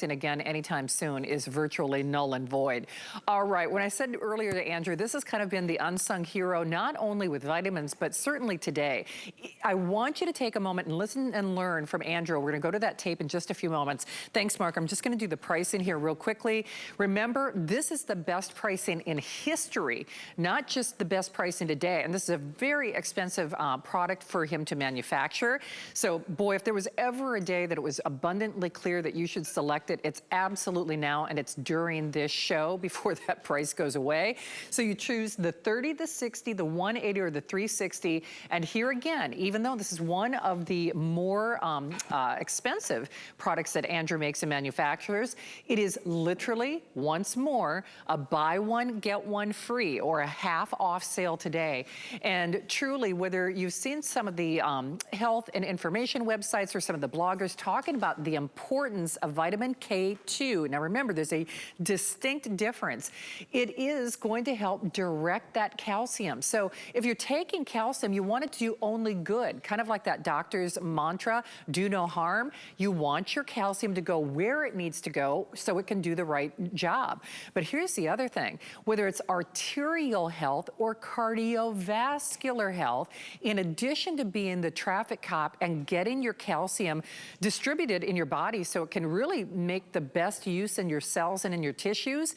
again anytime soon is virtually null and void. All right, when I said earlier to Andrew, this has kind of been the unsung hero, not only with vitamins, but certainly today. I want you to take a moment and listen and learn from Andrew. We're gonna go to that tape in just a few moments. Thanks, Mark. I'm just gonna do the pricing here real quickly. Remember, this is the best pricing in history, not just the best pricing today. And this is a very expensive product for him to manufacture. So boy, if there was ever a day that it was abundantly clear that you should select it, it's absolutely now, and it's during this show before that price goes away. So you choose the 30, the 60, the 180, or the 360. And here again, even though this is one of the more expensive products that Andrew makes and manufactures, it is literally, once more, a buy one, get one free, or a half off sale today. And truly, whether you've seen some of the health and information websites or some of the bloggers talking about the importance of vitamin K2. Now remember, there's a distinct difference. It is going to help direct that calcium. So if you're taking calcium, you want it to do only good, kind of like that doctor's mantra, do no harm. You want your calcium to go where it needs to go so it can do the right job. But here's the other thing, whether it's arterial health or cardiovascular health, in addition to being the traffic cop and getting your calcium distributed in your body so it can really make the best use in your cells and in your tissues,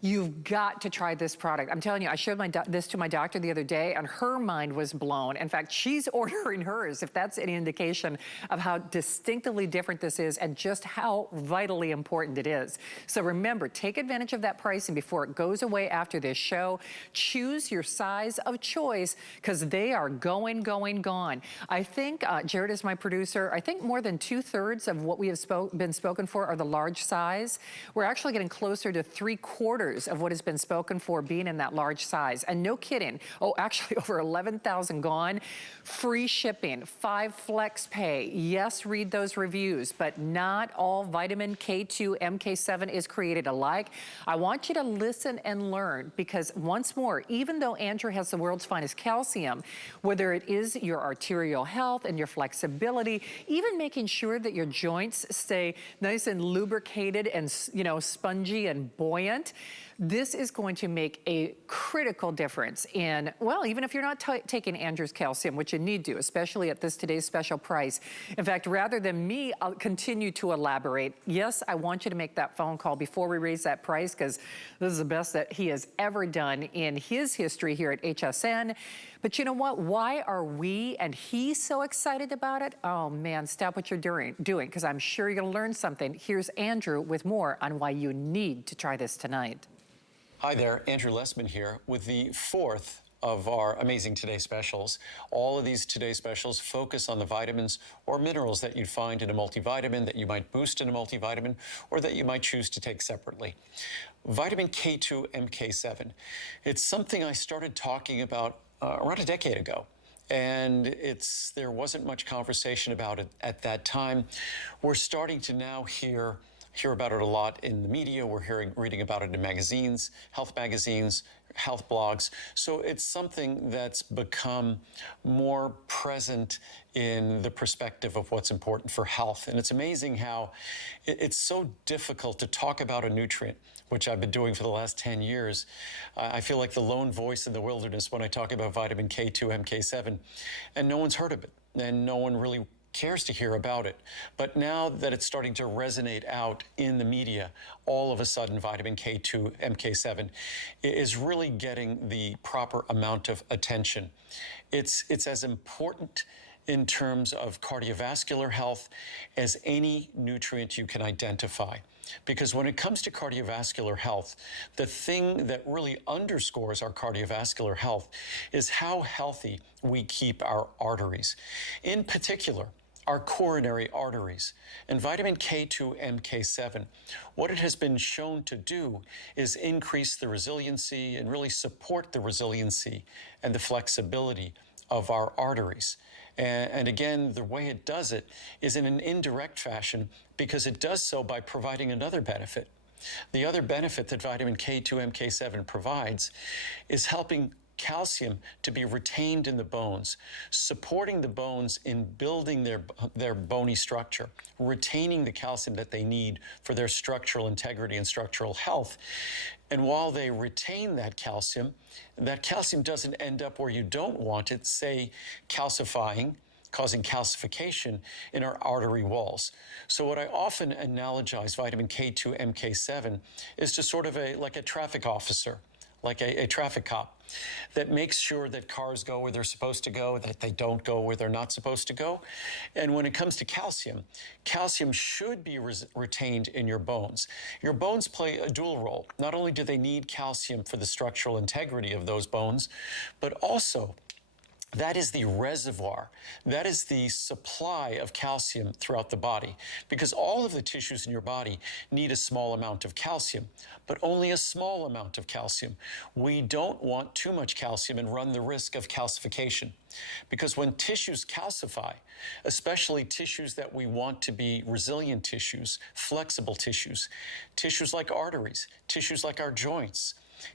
you've got to try this product. I'm telling you, I showed this to my doctor the other day and her mind was blown. In fact, she's ordering hers, if that's any indication of how distinctively different this is and just how vitally important it is. So remember, take advantage of that pricing before it goes away after this show. Choose your size of choice because they are going, gone. I think, Jared is my producer, I think more than 2/3 of what we have been spoken for are the large size. We're actually getting closer to 3/4 of what has been spoken for being in that large size. And no kidding, oh, actually over 11,000 gone. Free shipping, 5 flex pay. Yes, read those reviews, but not all vitamin K2 MK7 is created alike. I want you to listen and learn because once more, even though Andrew has the world's finest calcium, whether it is your arterial health and your flexibility, even making sure that your joints stay nice and lubricated and, you know, spongy and buoyant, this is going to make a critical difference in, well, even if you're not taking Andrew's calcium, which you need to, especially at today's special price. In fact, rather than me, I'll continue to elaborate. Yes, I want you to make that phone call before we raise that price because this is the best that he has ever done in his history here at HSN. But you know what? Why are we and he so excited about it? Oh man, stop what you're doing because I'm sure you're gonna learn something. Here's Andrew with more on why you need to try this tonight. Hi there, Andrew Lessman here with the 4th of our amazing Today Specials. All of these Today Specials focus on the vitamins or minerals that you'd find in a multivitamin, that you might boost in a multivitamin, or that you might choose to take separately. Vitamin K2 MK7. It's something I started talking about around a decade ago. And there wasn't much conversation about it at that time. We're starting to now hear about it a lot in the media. We're reading about it in magazines, health blogs. So it's something that's become more present in the perspective of what's important for health. And it's amazing how it's so difficult to talk about a nutrient, which I've been doing for the last 10 years. I feel like the lone voice in the wilderness when I talk about vitamin K2 MK7, and no one's heard of it, and no one really cares to hear about it. But now that it's starting to resonate out in the media, all of a sudden vitamin K2 MK7 is really getting the proper amount of attention. It's as important in terms of cardiovascular health as any nutrient you can identify. Because when it comes to cardiovascular health, the thing that really underscores our cardiovascular health is how healthy we keep our arteries. In particular, our coronary arteries. And vitamin K2 MK7, what it has been shown to do is increase the resiliency and really support the resiliency and the flexibility of our arteries. And again, the way it does it is in an indirect fashion because it does so by providing another benefit. The other benefit that vitamin K2 MK7 provides is helping calcium to be retained in the bones, supporting the bones in building their bony structure, retaining the calcium that they need for their structural integrity and structural health. And while they retain that calcium doesn't end up where you don't want it, say calcifying, causing calcification in our artery walls. So what I often analogize vitamin K2 MK7 is to sort of like a traffic officer, like a traffic cop that makes sure that cars go where they're supposed to go, that they don't go where they're not supposed to go. And when it comes to calcium, calcium should be retained in your bones. Your bones play a dual role. Not only do they need calcium for the structural integrity of those bones, but also that is the reservoir. That is the supply of calcium throughout the body, because all of the tissues in your body need a small amount of calcium, but only a small amount of calcium. We don't want too much calcium and run the risk of calcification, because when tissues calcify, especially tissues that we want to be resilient tissues, flexible tissues, tissues like arteries, tissues like our joints,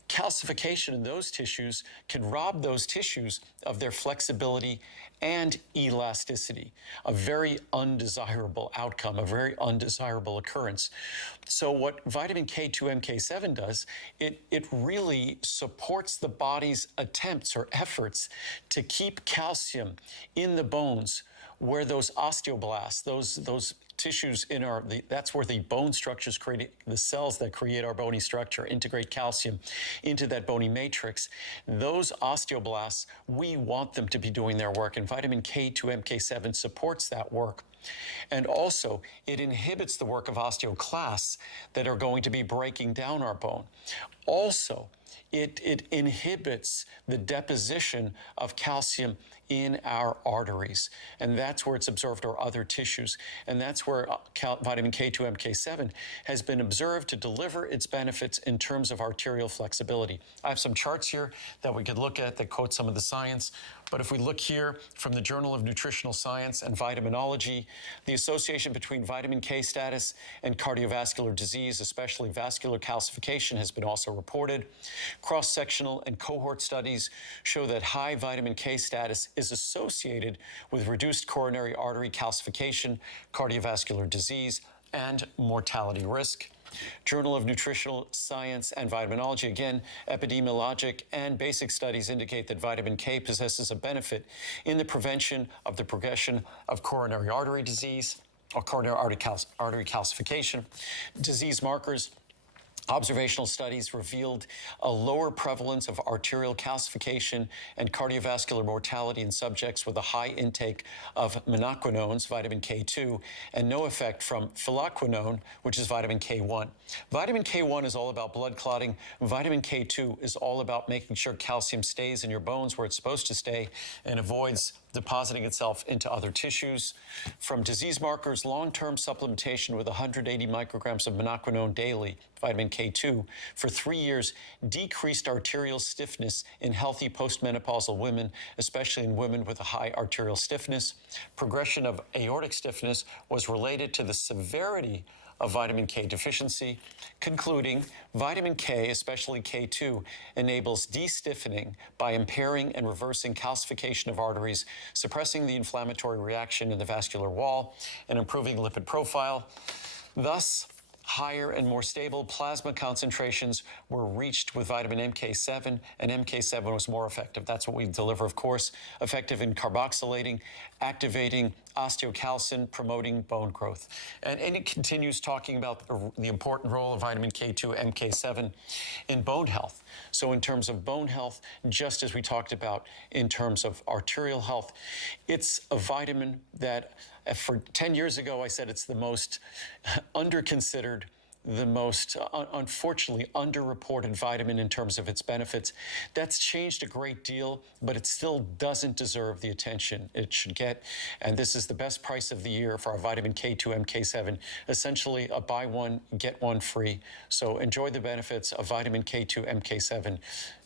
calcification in those tissues can rob those tissues of their flexibility and elasticity, a very undesirable outcome, a very undesirable occurrence. So what vitamin K2 MK7 does, it really supports the body's attempts or efforts to keep calcium in the bones where those osteoblasts, those tissues in that's where the bone structures create, the cells that create our bony structure, integrate calcium into that bony matrix. Those osteoblasts, we want them to be doing their work, and vitamin K2 MK7 supports that work. And also, it inhibits the work of osteoclasts that are going to be breaking down our bone. Also, it inhibits the deposition of calcium in our arteries, and that's where it's observed, or other tissues. And that's where vitamin K2 MK7 has been observed to deliver its benefits in terms of arterial flexibility. I have some charts here that we could look at that quote some of the science. But if we look here from the Journal of Nutritional Science and Vitaminology, the association between vitamin K status and cardiovascular disease, especially vascular calcification, has been also reported. Cross-sectional and cohort studies show that high vitamin K status is associated with reduced coronary artery calcification, cardiovascular disease, and mortality risk. Journal of Nutritional Science and Vitaminology, again, epidemiologic and basic studies indicate that vitamin K possesses a benefit in the prevention of the progression of coronary artery disease or coronary artery calcification. Disease markers. Observational studies revealed a lower prevalence of arterial calcification and cardiovascular mortality in subjects with a high intake of menaquinones, vitamin K2, and no effect from phylloquinone, which is vitamin K1. Vitamin K1 is all about blood clotting. Vitamin K2 is all about making sure calcium stays in your bones where it's supposed to stay and avoids depositing itself into other tissues. From disease markers, long-term supplementation with 180 micrograms of menaquinone daily, vitamin K2, for 3 years decreased arterial stiffness in healthy postmenopausal women, especially in women with a high arterial stiffness. Progression of aortic stiffness was related to the severity of vitamin K deficiency, concluding vitamin K, especially K2, enables de-stiffening by impairing and reversing calcification of arteries, suppressing the inflammatory reaction in the vascular wall, and improving lipid profile. Thus, higher and more stable plasma concentrations were reached with vitamin MK7, and MK7 was more effective. That's what we deliver, of course, effective in carboxylating, activating osteocalcin, promoting bone growth. And it continues talking about the important role of vitamin K2, MK7 in bone health. So in terms of bone health, just as we talked about in terms of arterial health, it's a vitamin that for 10 years ago, I said it's the most underconsidered, the most, unfortunately, underreported vitamin in terms of its benefits. That's changed a great deal, but it still doesn't deserve the attention it should get. And this is the best price of the year for our vitamin K2 MK7, essentially a buy one, get one free. So enjoy the benefits of vitamin K2 MK7.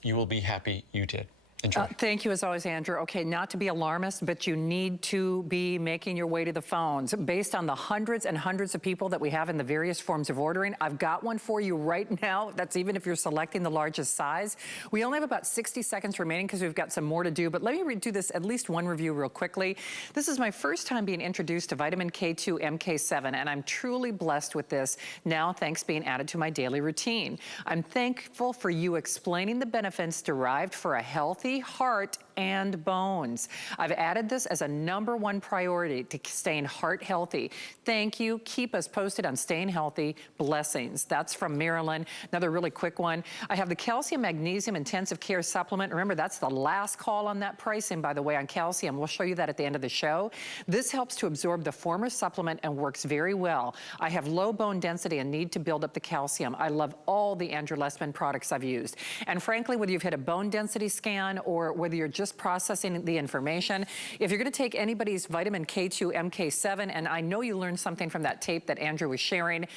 You will be happy you did. Enjoy. Thank you as always, Andrew. Okay, not to be alarmist, but you need to be making your way to the phones. Based on the hundreds and hundreds of people that we have in the various forms of ordering, I've got one for you right now. That's even if you're selecting the largest size. We only have about 60 seconds remaining because we've got some more to do, but let me do this, at least one review real quickly. This is my first time being introduced to Vitamin K2 MK7, and I'm truly blessed with this now, thanks being added to my daily routine. I'm thankful for you explaining the benefits derived for a healthy heart and bones. I've added this as a #1 priority to staying heart healthy. Thank you. Keep us posted on staying healthy. Blessings. That's from Marilyn. Another really quick one. I have the calcium magnesium intensive care supplement. Remember, that's the last call on that pricing, by the way, on calcium. We'll show you that at the end of the show. This helps to absorb the former supplement and works very well. I have low bone density and need to build up the calcium. I love all the Andrew Lessman products I've used. And frankly, whether you've had a bone density scan or whether you're just processing the information, if you're gonna take anybody's Vitamin K2 MK7, and I know you learned something from that tape that Andrew was sharing,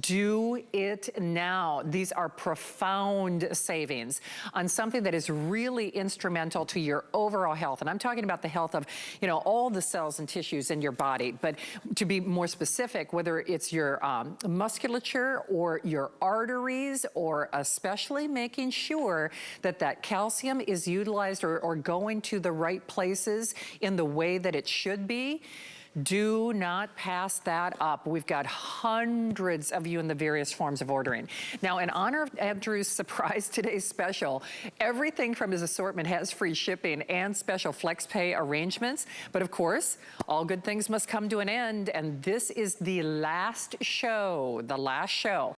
do it now. These are profound savings on something that is really instrumental to your overall health. And I'm talking about the health of, all the cells and tissues in your body. But to be more specific, whether it's your musculature or your arteries, or especially making sure that that calcium is utilized or going to the right places in the way that it should be. Do not pass that up. We've got hundreds of you in the various forms of ordering. Now, in honor of Andrew's surprise today's special, everything from his assortment has free shipping and special flex pay arrangements. But of course, all good things must come to an end. And this is the last show,